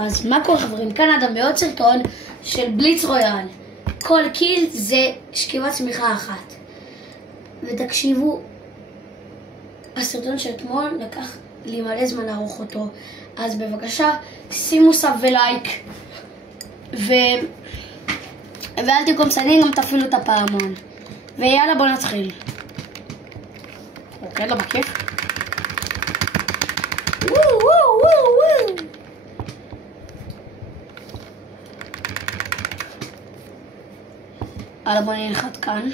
אז מה קורה חברים? כאן אדם בעוד סרטון של בליץ רויאל. כל קיל זה שכיבת צמיחה אחת. ותקשיבו, הסרטון של אתמול לקח לי מלא זמן לערוך אותו. אז בבקשה שימו סאב ולייק. ואל תהיו קומסנים, גם תפעילו את הפעמון. ויאללה בוא נתחיל. אוקיי, לא בכיף. יאללה בוא נלחת כאן.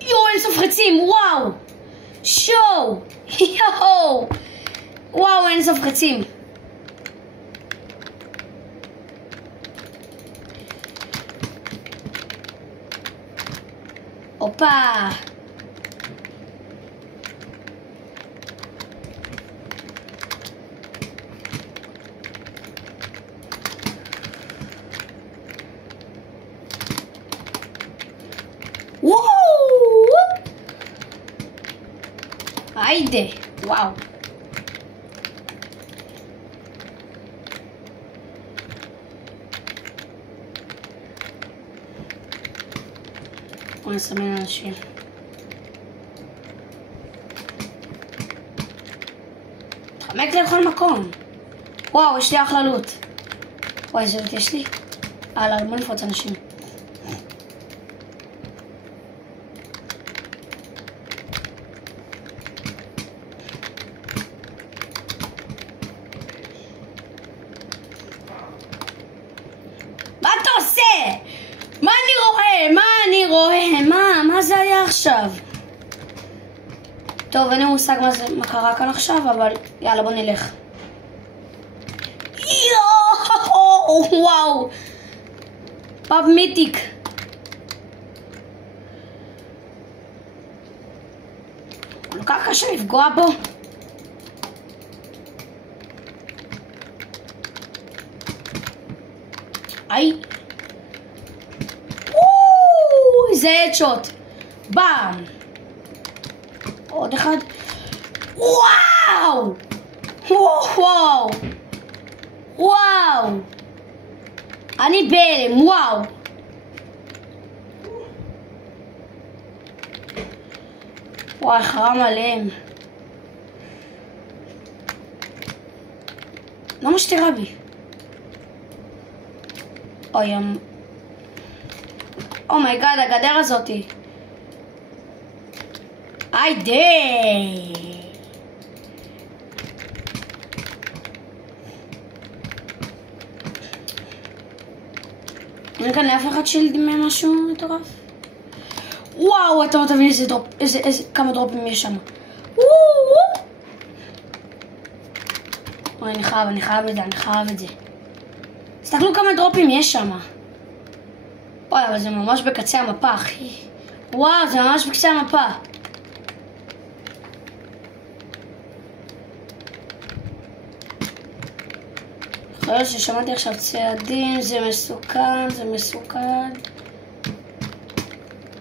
יואו, אין סוף חצים, וואו! שואו! יואו! וואו, אין סוף חצים. הופה! וואו! היידה! וואו! בוא נסמן אנשים. תחמק לכל מקום. וואו, יש לי אחלה לוט. וואי, איזה לוט יש לי? הלאה, בוא נפרוץ אנשים. מה אתה עושה? מה אני רואה? מה זה היה עכשיו? טוב, אין לי מושג מה קרה כאן עכשיו, אבל יאללה בוא נלך. יואו, וואו. פאב מיתיק. לא כך קשה לפגוע בו. איי. זה הדשוט. באם. עוד אחד. וואו! וואו! וואו! אני בהלם, וואו! וואי, חרם עליהם. למה שתירה בי? אוי, אומייגאד, הגדר הזאתי. היידה! אין כאן לאף אחד שילד עם משהו מטורף. וואו, אתה לא תבין איזה דרופ, כמה דרופים יש שם. אוי, אני חייב את זה. תסתכלו כמה דרופים יש שם. אוי, אבל זה ממש בקצה המפה, אחי. וואו, זה ממש בקצה המפה. אחרי ששמעתי עכשיו צעדים, זה מסוכן.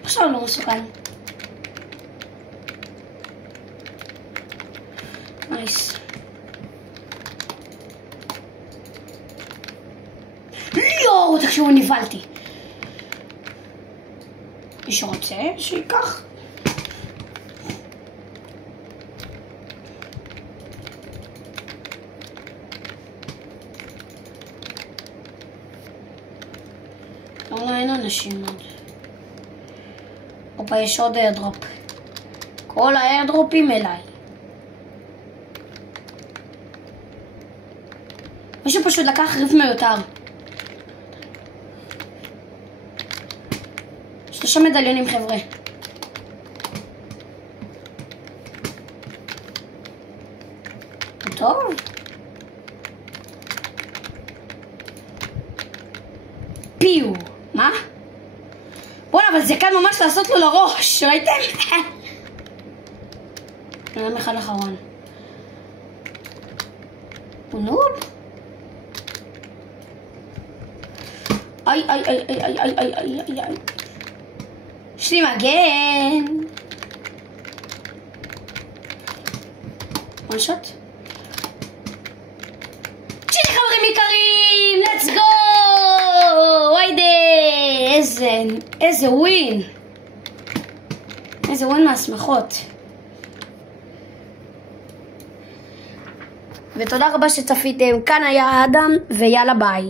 עכשיו לא מסוכן. נייס. יואו, תקשיבו, נבלתי. מי שרוצה, שיקח. לא, אין אנשים עוד. אופה, יש עוד איירדרופ. כל האיירדרופים אליי. מישהו פשוט לקח ריף מיותר. 3 מדליונים, חבר'ה. טוב. פיו. מה? בוא'נה, אבל זה כאן ממש לעשות לו לראש, ראיתם? נראה אחד אחרון. הוא נוב? איי. יש לי מגן. וואן שוט. צ'ילי חברים יקרים, let's go! ויידה, איזה ווין. איזה ווין מהשמחות. ותודה רבה שצפיתם, כאן היה אדם, ויאללה ביי.